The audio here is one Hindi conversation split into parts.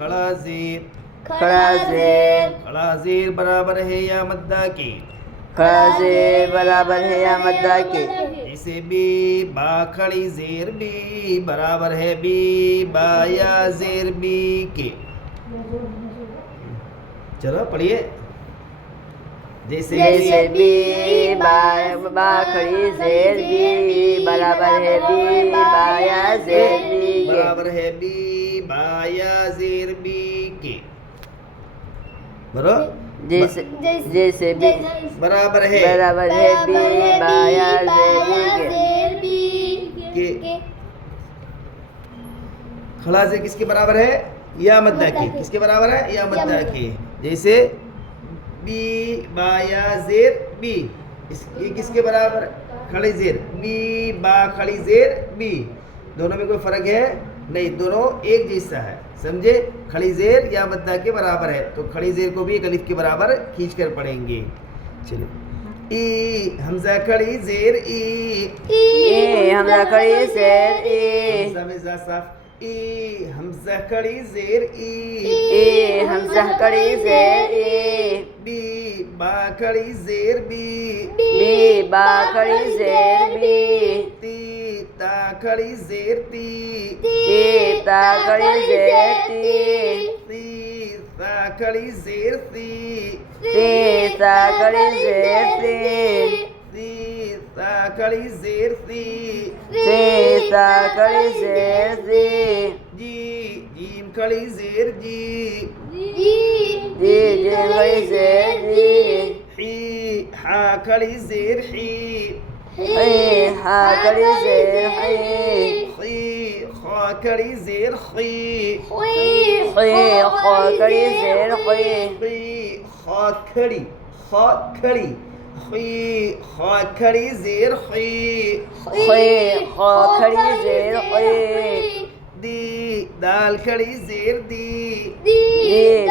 खड़ा ज़ेर खड़ा ज़ेर खड़ा ज़ेर बराबर है या मद्दा के खड़ा ज़ेर बराबर है या मद्दा के जैसे बी बा खड़ी ज़ेर बी बराबर है बी बा या ज़ेर बी के। चलो पढ़िए। जैसे बी बा खड़ी ज़ेर बी बराबर है बी बा या ज़ेर बी के बराबर है बी बा या ज़ेर बी के। बराबर जैसे बी बराबर है बी बा या ज़ेर बी के। खड़ा से किसके बराबर है? या मद्दा के। किसके बराबर है? या मद्दा के। जैसे बी बा या ज़ेर बी, ये किसके बराबर? खड़ी ज़ेर बी बा खड़ी ज़ेर बी। दोनों में कोई फ़र्क है नहीं, दोनों एक जैसा है, समझे? खड़ी ज़ेर या मद्दा के बराबर है, तो खड़ी ज़ेर को भी एक अलिफ के बराबर खींच कर पढ़ेंगे। चलो ई हमज़ा खड़ी ज़ेर ई हमज़ा खड़ी ज़ेर ई हमज़ा में ज़ा साफ ई हमज़ा खड़ी ज़ेर ई हमज़ा खड़ी ज़ेर ई बी बा खड़ी ज़ेर बी बी बा खड़ी ज़ेर बी ती ता खड़ी ज़ेर ती ता खड़ी ज़ेर ती ती ता खड़ी ज़ेर ती ता खड़ी ज़ेर ती ती ता खड़ी ज़ेर ती ता खड़ी ज़ेर ती जी जीम खड़ी ज़ेर जी खड़ी ज़ेर जी ही हा खड़ी ज़ेर ही हा खड़ी ज़ेर ही खा खड़ी ज़ेर खी खा खड़ी ज़ेर खी खा खड़ी खा खड़ी खा खड़ी ज़ेर खी खा खड़ी ज़ेर खी दी दाल खड़ी ज़ेर दी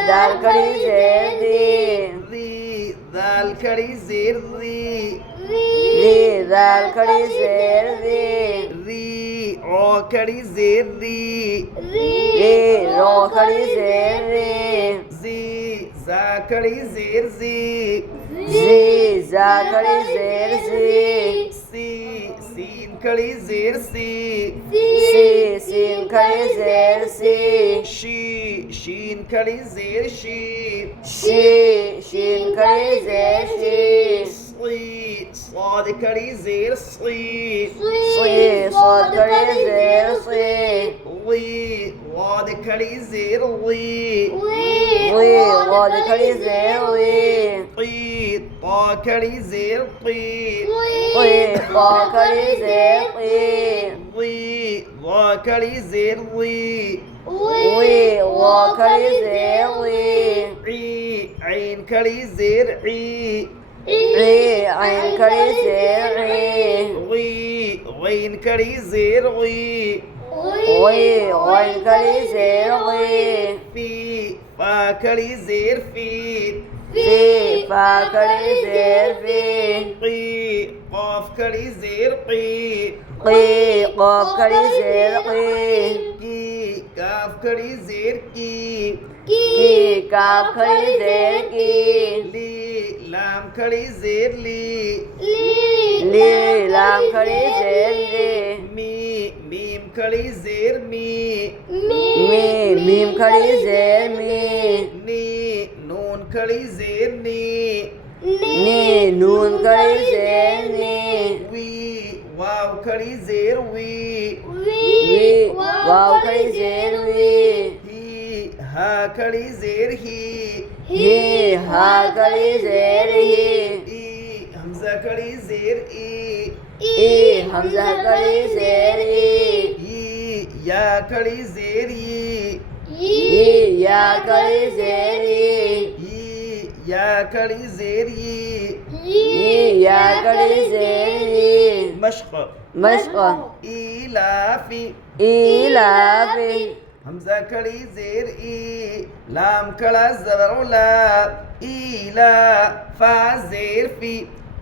दाल खड़ी ज़ेर दी री दाल खड़ी ज़ेर री दाल खड़ी ज़ेर दी री ओ खड़ी ज़ेर री रो खड़ी ज़ेर री जी जा खड़ी ज़ेर जी जा खड़ी ज़ेर सी सीन खड़ी ज़ेर सी सीन खड़ी ज़ेर शीन खड़ी ज़ेर शीन खड़ी ज़ेर स्वाद खड़ी ज़ेर स्वाद खड़ी ज़ेर वाद खड़ी ज़ेर वाद खड़ी ज़ेर ता खड़ी ज़ेर ता खड़ी ज़ेर वा खड़ी ज़ेर वा खड़ी ज़ेर ऐन खड़ी ज़ेर ऐन खड़ी ज़ेर गैन खड़ी ज़ेर गैन खड़ी ज़ेर फी फा खड़ी ज़ेर फी फा खड़ी ज़ेर फी क़ाफ खड़ी ज़ेर क़ाफ खड़ी ज़ेर की काफ खड़ी ज़ेर की काफ खड़ी ज़ेर की ली लाम खड़ी ज़ेर ली लाम खड़ी ज़ेर ली मीम खड़ी ज़ेर मीम खड़ी ज़ेर नी नून खड़ी ज़ेर नी नून खड़ी ज़ेर नी वाव खड़ी ज़ेर वाव खड़ी ज़ेर हा खड़ी ज़ेर ही हा खड़ी ज़ेर हमज़ा खड़ी ज़ेर हमज़ा खड़ी ज़ेर या खड़ी ज़ेर या खड़ी ज़ेर या खड़ी ज़ेर या खड़ी जेर ई मश्क मश्क इलाफी इलाफी हमजा खड़ी जेर ई लाम खड़ा ज़बर ला इला फा जेर फी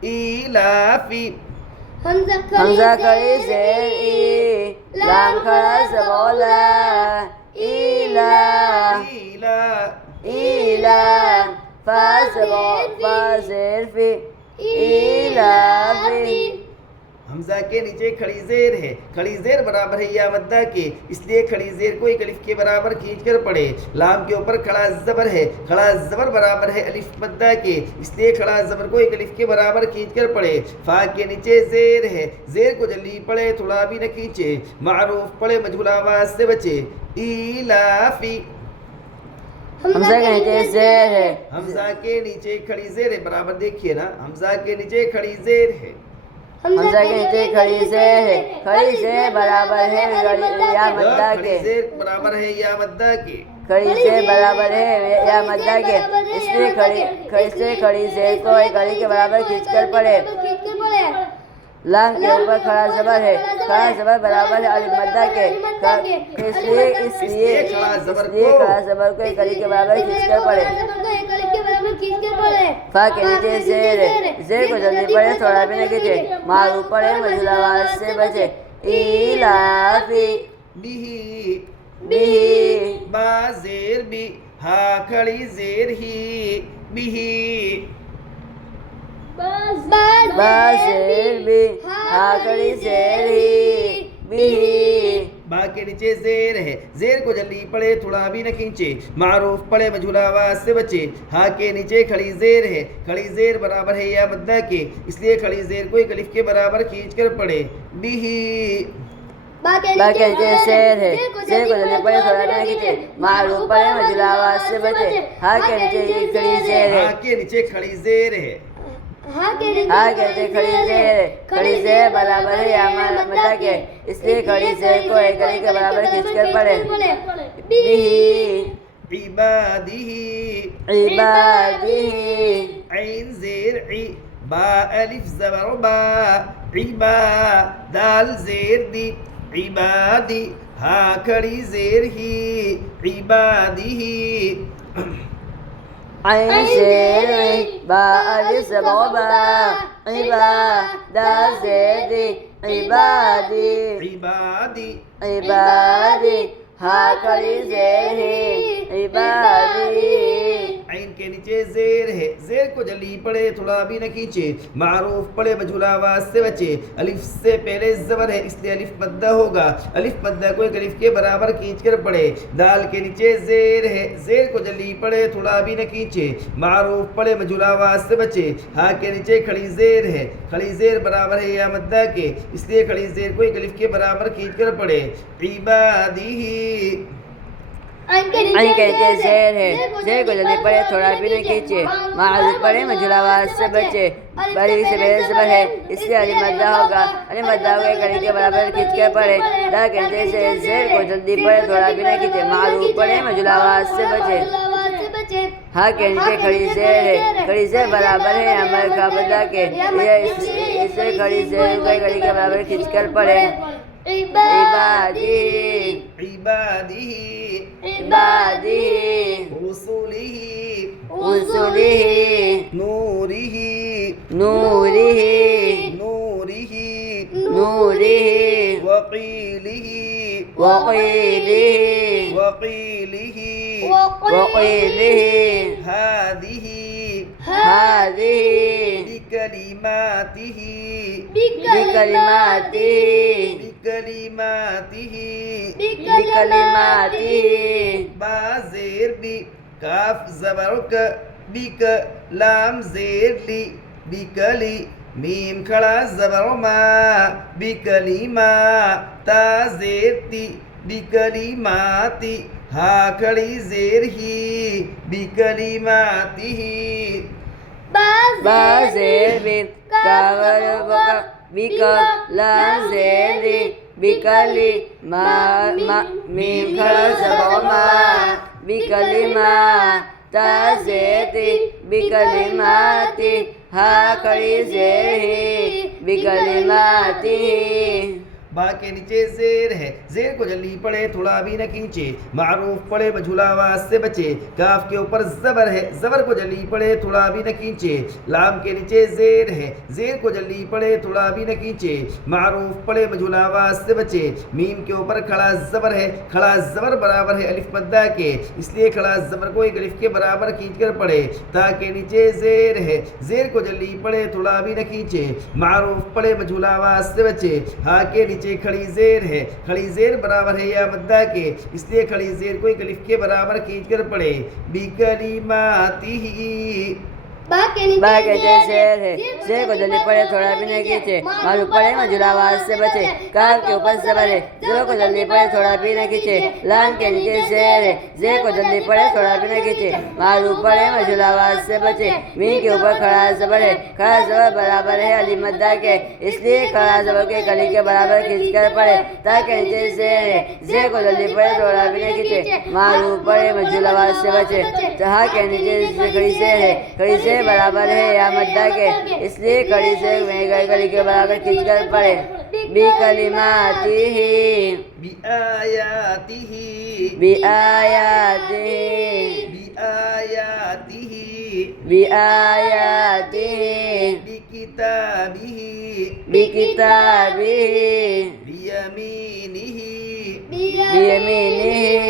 इलाफी हमजा खड़ी जेर ई लाम खड़ा ज़बर ला इला इला इला फा जेर फी इलाफी हमजा के नीचे खड़ी जेर है, खड़ी जेर बराबर है या मद्दा के, इसलिए खड़ी जेर को एक अलिफ के बराबर खींच कर पढ़े। लाम के ऊपर खड़ा जबर है, खड़ा जबर बराबर है अलिफ मद्दा के, इसलिए खड़ा जबर को एक अलिफ के बराबर खींच कर पढ़े। फा के नीचे जेर है, जेर को जल्दी पढ़े, थोड़ा भी न खींचे। मारूफ पढ़े, मजहूल आवाज से बचे। इलाफी हमजा के नीचे जेर है, हमजा के नीचे खड़ी जेर है, बराबर देखिए ना, हमजा के नीचे खड़ी जेर है। हमजा के नीचे खड़ी जेर है, खड़ी जेर बराबर है या मद्दा के, खड़ी जेर बराबर है या मद्दा के, खड़ी जेर बराबर है या मद्दा के, इसलिए खड़ी जेर को एक अलिफ के बराबर खींचकर पढ़े। लाम के ऊपर खड़ा जबर है, खड़ा जबर बराबर है अलिफ मद्दा के, इसलिए खड़ा जबर को एक अलिफ के बराबर खींचकर पढ़े। फा के नीचे जेर है, जेर को जल्दी पढ़े, थोड़ा भी न खींचे। मारूफ पढ़े, मजहूल आवाज से बचे। इलाफी बिही बिही बा जेर बी, हा खड़ी जेर ही, बिही बा जेर बी, हा खड़ी जेर ही, बिही बा के नीचे जेर है, जेर को जल्दी पढ़े, थोड़ा भी न खींचे। मारूफ पढ़े, मजहूल आवाज से बचे। हा के नीचे खड़ी जेर है, खड़ी जेर बराबर है या मद्दा के, इसलिए खड़ी जेर को एक अलिफ के बराबर खींच कर पढ़े। बिही बा के नीचे शेर है, शेर को जल्दी पढ़े, थोड़ा भी न खींचे। मारूफ पढ़े, मजहूल आवाज से बचे। हा के नीचे खड़ी जेर है, हा के नीचे खड़ी जेर है, हा के नीचे खड़ी जेर है, खड़ी जेर बराबर है या मद्दा के, इसलिए खड़ी जेर को एक अलिफ के बराबर खींचकर पढ़े। बिही इबादिही इबादिही ऐन जेर ई, बा अलिफ ज़बर बा, इबा दाल जेर दी, इबादी हा खड़ी जेर ही, इबादिही ऐन जेर ई, बा अलिफ ज़बर बा, इबा दाल जेर दी, इबादी इबादी इबादी हा खड़ी जेर है, इबादी ऐन के नीचे जेर है, जेर को जल्दी पढ़े, थोड़ा भी न खींचे। मारूफ पढ़े, मजहूल आवाज से बचे। अलिफ से पहले जबर है, इसलिए अलिफ मद्दा होगा, अलिफ मद्दा को एक अलिफ के बराबर खींच कर पढ़े। दाल के नीचे जेर है, जेर को जल्दी पढ़े, थोड़ा भी न खींचे। मारूफ पढ़े, मजहूल आवाज से बचे। हा के नीचे खड़ी जेर है, खड़ी जेर बराबर है या मद्दा के, इसलिए खड़ी जेर को एक अलिफ के बराबर खींच कर पढ़े। इबादिही ऐन के नीचे शेर है, शेर को जल्दी पढ़े, थोड़ा भी न खींचे। मारूफ पढ़े, मजहूल आवाज से बचे। बड़ी से पहले जबर है, इसलिए अलिफ मद्दा होगा, अलिफ मद्दा को एक अलिफ के बराबर खींच कर पढ़े। दा के नीचे शेर को जल्दी पढ़े, थोड़ा भी न खींचे। मारूफ पढ़े, मजहूल आवाज से बचे। हा के नीचे खड़ी जेर है, खड़ी जेर बराबर है अमर का मद्दा के, इसे खड़ी जेर को एक अलिफ के बराबर खींच कर पढ़े। इबादी इबादिही इबादी उसूलिही उसूलिही नूरिही नूरिही नूरिही नूरिही वक़ीलिही वक़ीलिही वक़ीलिही वक़ीलिही हादिही हादिही बिकलिमातिही बिकलिमातिही बिकलिमातिही बिकलिमातिही बा जेर बी, काफ ज़बर क, बिक लाम जेर ली, बिकली मीम खड़ा ज़बर मा, बिकलिमा ता जेर ती, बिकलिमाती हा खड़ी जेर ही, बिकलिमातिही बा जेर बी, कावर बका बिक लाम जेर ली, बिकली मीम खड़ा ज़बर मा, बिकलिमा ता जेर ती, बिकलिमाती हा खड़ी जेर ही बिकलिमाती बा के नीचे जेर है, जेर को जल्दी पड़े थोड़ा भी न खींचे, मारूफ पड़े मझूला आवाज से बचे, काफ के ऊपर जबर है, जबर को जल्दी पड़े थोड़ा भी न खींचे, लाम के नीचे जेर है, जेर को जल्दी पड़े थोड़ा भी न खींचे, मारूफ पड़े मझूला आवाज से बचे, मीम के ऊपर खड़ा जबर है, खड़ा जबर बराबर है अलिफ मद्दा के, इसलिए खड़ा जबर को एक अलिफ के बराबर खींच कर पड़े, ता के नीचे जेर है, जेर को जल्दी पड़े थोड़ा भी न खींचे, मारूफ पड़े मझूला आवाज से बचे, हा के नीचे खड़ी जेर है, खड़ी जेर बराबर है या मद्दा के, इसलिए खड़ी जेर को एक अलिफ के बराबर खींच कर पड़े, बिकलिमातिही बा के नीचे शेर है, शेर को जल्दी पड़े थोड़ा भी नहीं खींचे, मारूफ पड़े मझूला आवाज से बचे, काफ के ऊपर जबर है, जबर को जल्दी पड़े थोड़ा भी नहीं खींचे, लाम के नीचे शेर है, शेर को जल्दी पड़े थोड़ा भी नहीं खींचे, मारूफ पड़े मझूला आवाज से बचे, मीम के ऊपर खड़ा जबर है, खड़ा जबर बराबर है अलिफ मद्दा के, इसलिए खड़ा जबर के कली के बराबर खींच कर पड़े, ता के नीचे शेर है, शेर को जल्दी पड़े थोड़ा भी नहीं खींचे, मारूफ पड़े मझूला आवाज से बचे, हा के नीचे खड़ी शेर है, खड़ी शेर बराबर है या मद्दा के, इसलिए खड़ी से कली के बराबर खींच कर पड़े, बिकलिमातिही बिआयातिही बिआयातिही बिआयातिही बिआयातिही बिकिताबिही बिकिताबिही बियमीनिही बियमीनिही